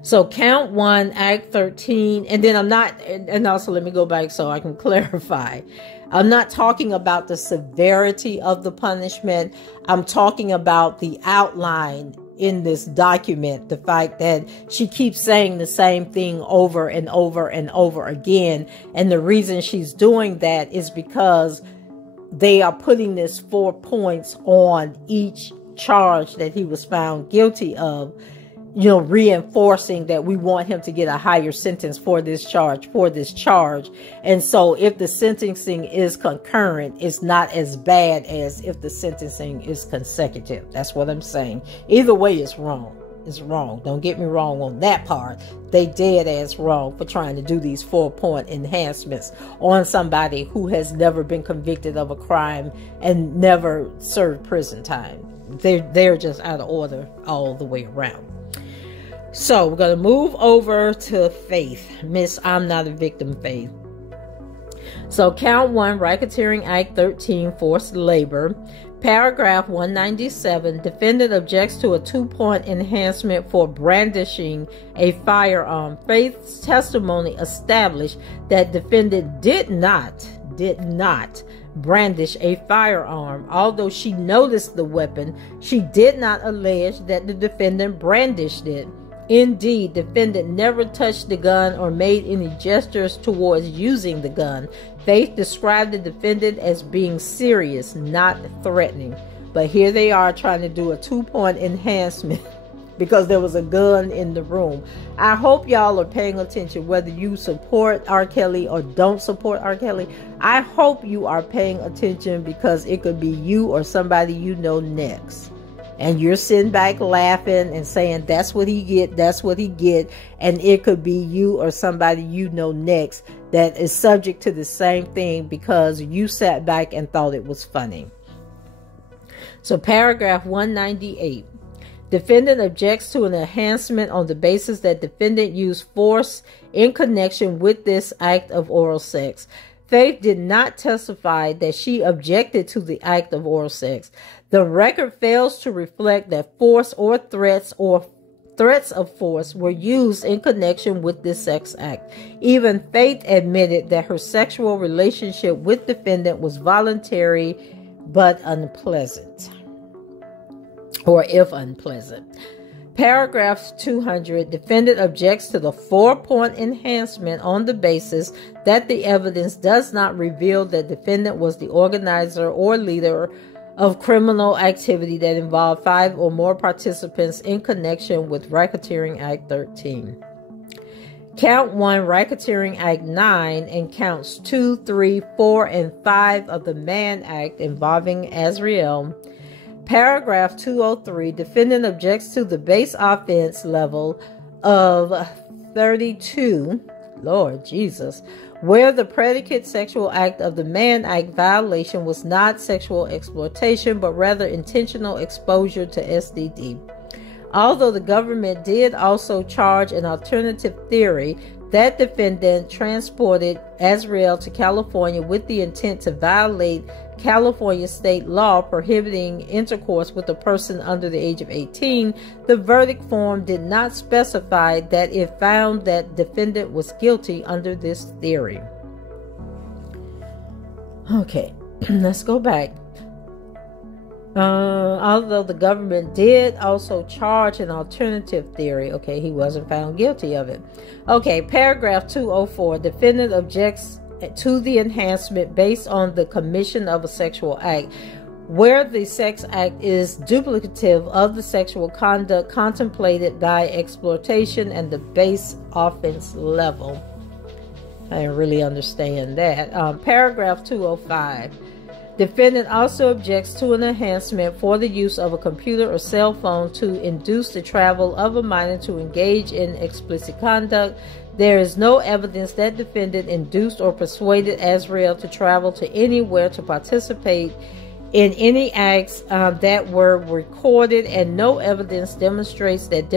So count 1, Act 13, and then and also let me go back so I can clarify. I'm not talking about the severity of the punishment. I'm talking about the outline in this document, the fact that she keeps saying the same thing over and over and over again. And the reason she's doing that is because they are putting this 4 points on each charge that he was found guilty of. reinforcing that we want him to get a higher sentence for this charge. And so if the sentencing is concurrent, it's not as bad as if the sentencing is consecutive. That's what I'm saying. Either way, it's wrong. It's wrong. Don't get me wrong on that part. They dead ass wrong for trying to do these 4-point enhancements on somebody who has never been convicted of a crime and never served prison time. They're just out of order all the way around. So we're going to move over to Faith. Miss I'm Not a Victim, Faith. So count 1, Racketeering Act 13, forced labor. Paragraph 197, defendant objects to a 2-point enhancement for brandishing a firearm. Faith's testimony established that defendant did not brandish a firearm. Although she noticed the weapon, she did not allege that the defendant brandished it. Indeed, defendant never touched the gun or made any gestures towards using the gun. Faith described the defendant as being serious, not threatening. But here they are trying to do a 2-point enhancement because there was a gun in the room. I hope y'all are paying attention, whether you support R. Kelly or don't support R. Kelly. I hope you are paying attention, because it could be you or somebody you know next. And you're sitting back laughing and saying, that's what he get, that's what he get. And it could be you or somebody you know next that is subject to the same thing because you sat back and thought it was funny. So paragraph 198. Defendant objects to an enhancement on the basis that defendant used force in connection with this act of oral sex. Faith did not testify that she objected to the act of oral sex. The record fails to reflect that force or threats of force were used in connection with this sex act. Even Faith admitted that her sexual relationship with defendant was voluntary but unpleasant, or if unpleasant. Paragraph 200, defendant objects to the 4-point enhancement on the basis that the evidence does not reveal that defendant was the organizer or leader of criminal activity that involved 5 or more participants in connection with Racketeering Act 13. Count 1, Racketeering Act 9, and counts 2, 3, 4, and 5 of the Mann Act involving Ariel. Paragraph 203, defendant objects to the base offense level of 32, Lord Jesus, where the predicate sexual act of the Mann Act violation was not sexual exploitation, but rather intentional exposure to STD. Although the government did also charge an alternative theory that defendant transported Ariel to California with the intent to violate California state law prohibiting intercourse with a person under the age of 18, the verdict form did not specify that it found that defendant was guilty under this theory. Okay, let's go back. Although the government did also charge an alternative theory, okay, he wasn't found guilty of it. Okay, paragraph 204, defendant objects to the enhancement based on the commission of a sexual act, where the sex act is duplicative of the sexual conduct contemplated by exploitation and the base offense level. I didn't really understand that. Paragraph 205. Defendant also objects to an enhancement for the use of a computer or cell phone to induce the travel of a minor to engage in explicit conduct. There is no evidence that defendant induced or persuaded Ariel to travel to anywhere to participate in any acts that were recorded, and no evidence demonstrates that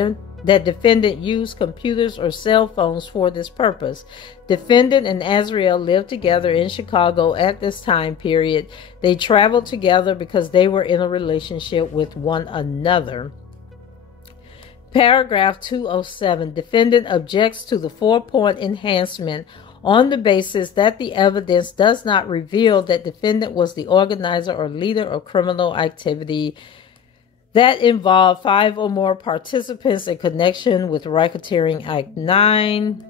defendant used computers or cell phones for this purpose. Defendant and Ariel lived together in Chicago at this time period. They traveled together because they were in a relationship with one another. Paragraph 207, defendant objects to the 4-point enhancement on the basis that the evidence does not reveal that defendant was the organizer or leader of criminal activity that involved 5 or more participants in connection with Racketeering Act 9.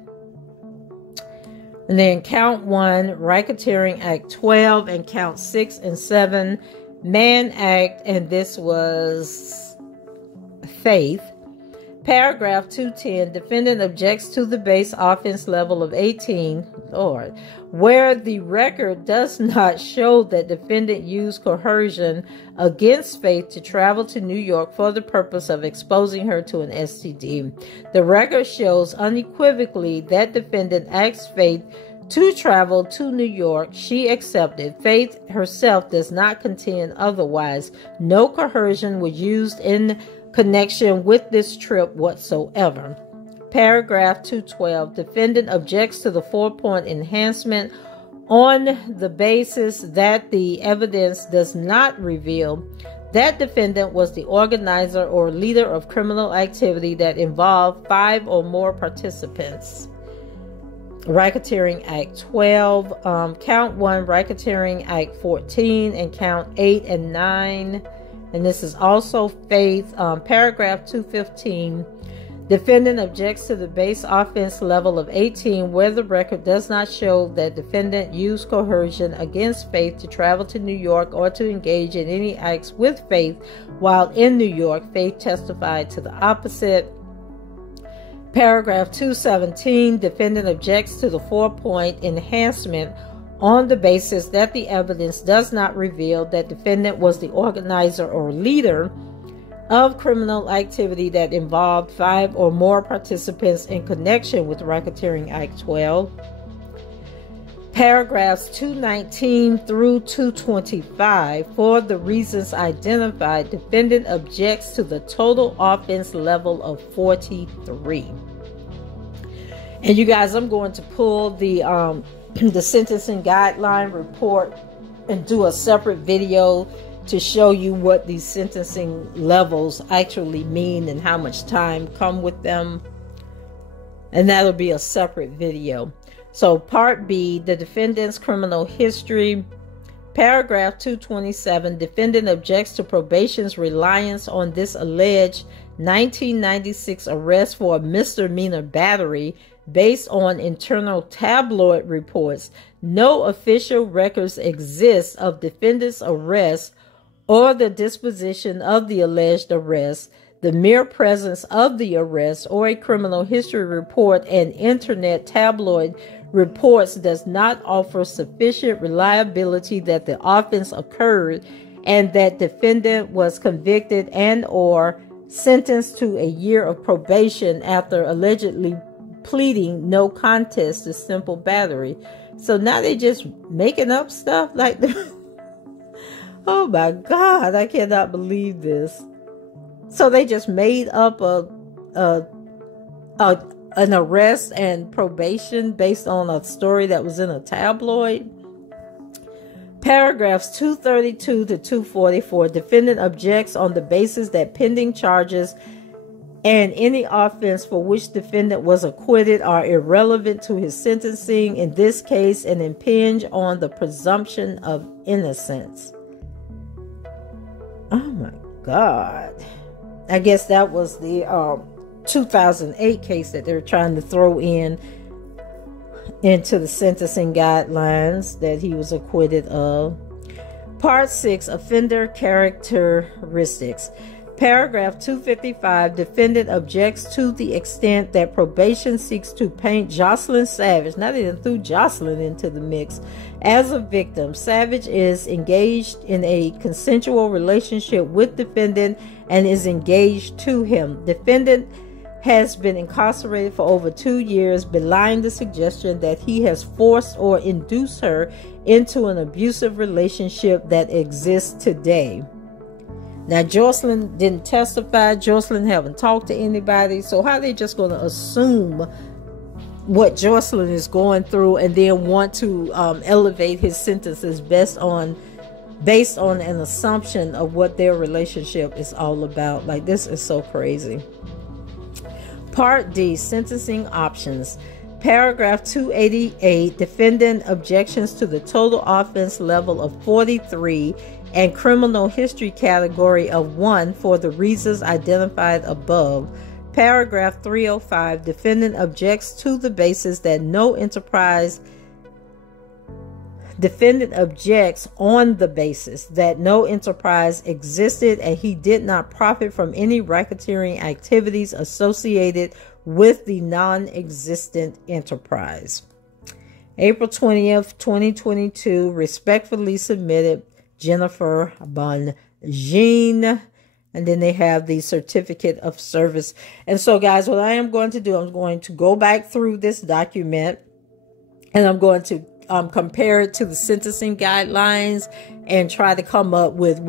And then count 1, Racketeering Act 12, and count 6 and 7, Mann Act, and this was Faith. Paragraph 210, defendant objects to the base offense level of 18, Lord, where the record does not show that defendant used coercion against Faith to travel to New York for the purpose of exposing her to an STD. The record shows unequivocally that defendant asked Faith to travel to New York. She accepted. Faith herself does not contend otherwise. No coercion was used in connection with this trip whatsoever. Paragraph 212, defendant objects to the 4-point enhancement on the basis that the evidence does not reveal that defendant was the organizer or leader of criminal activity that involved 5 or more participants. Racketeering Act 12, Count 1, Racketeering Act 14, and Count 8 and 9. And this is also Faith. Paragraph 215, defendant objects to the base offense level of 18 where the record does not show that defendant used coercion against Faith to travel to New York or to engage in any acts with Faith while in New York. Faith testified to the opposite. Paragraph 217, defendant objects to the 4-point enhancement on the basis that the evidence does not reveal that defendant was the organizer or leader of criminal activity that involved 5 or more participants in connection with Racketeering Act 12. Paragraphs 219 through 225, for the reasons identified, defendant objects to the total offense level of 43. And you guys, I'm going to pull the sentencing guideline report and do a separate video to show you what these sentencing levels actually mean and how much time come with them. And that'll be a separate video. So Part B, the defendant's criminal history. Paragraph 227, defendant objects to probation's reliance on this alleged 1996 arrest for a misdemeanor battery based on internal tabloid reports. No official records exist of defendant's arrest or the disposition of the alleged arrest. The mere presence of the arrest or a criminal history report and internet tabloid reports does not offer sufficient reliability that the offense occurred and that defendant was convicted and or sentenced to a year of probation after allegedly pleading no contest to simple battery. So now they just making up stuff like that. Oh my God, I cannot believe this. So they just made up an arrest and probation based on a story that was in a tabloid. Paragraphs 232 to 244, defendant objects on the basis that pending charges and any offense for which defendant was acquitted are irrelevant to his sentencing in this case and impinge on the presumption of innocence. Oh my God. I guess that was the 2008 case that they're trying to throw into the sentencing guidelines that he was acquitted of. Part 6, offender characteristics. Paragraph 255, defendant objects to the extent that probation seeks to paint Jocelyn Savage, now they done threw Jocelyn into the mix, as a victim. Savage is engaged in a consensual relationship with defendant and is engaged to him. Defendant has been incarcerated for over 2 years, belying the suggestion that he has forced or induced her into an abusive relationship that exists today. Now, Jocelyn didn't testify. Jocelyn haven't talked to anybody. So how are they just going to assume what Jocelyn is going through and then want to elevate his sentences based on an assumption of what their relationship is all about? Like, this is so crazy. Part D, sentencing options. Paragraph 288, defendant objections to the total offense level of 43 and criminal history category of 1 for the reasons identified above. Paragraph 305, defendant objects to the basis that no enterprise Defendant objects on the basis that no enterprise existed and he did not profit from any racketeering activities associated with the non-existent enterprise. April 20th, 2022, respectfully submitted, Jennifer Bonjean. And then they have the certificate of service. And so, guys, what I am going to do, I'm going to go back through this document and I'm going to compare it to the sentencing guidelines and try to come up with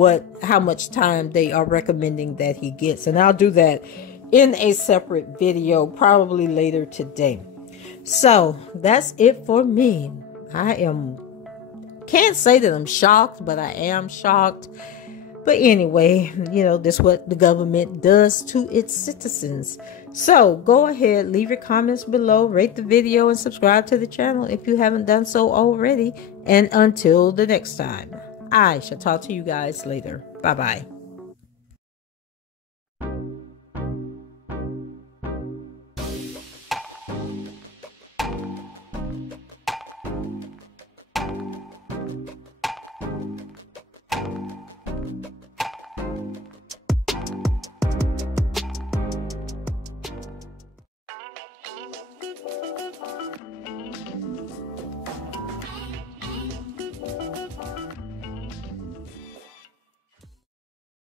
how much time they are recommending that he gets. And I'll do that in a separate video, probably later today. So that's it for me. Can't say that I'm shocked, but I am shocked. But anyway, this is what the government does to its citizens. So go ahead, leave your comments below, rate the video, and subscribe to the channel if you haven't done so already. And until the next time, I shall talk to you guys later. Bye-bye.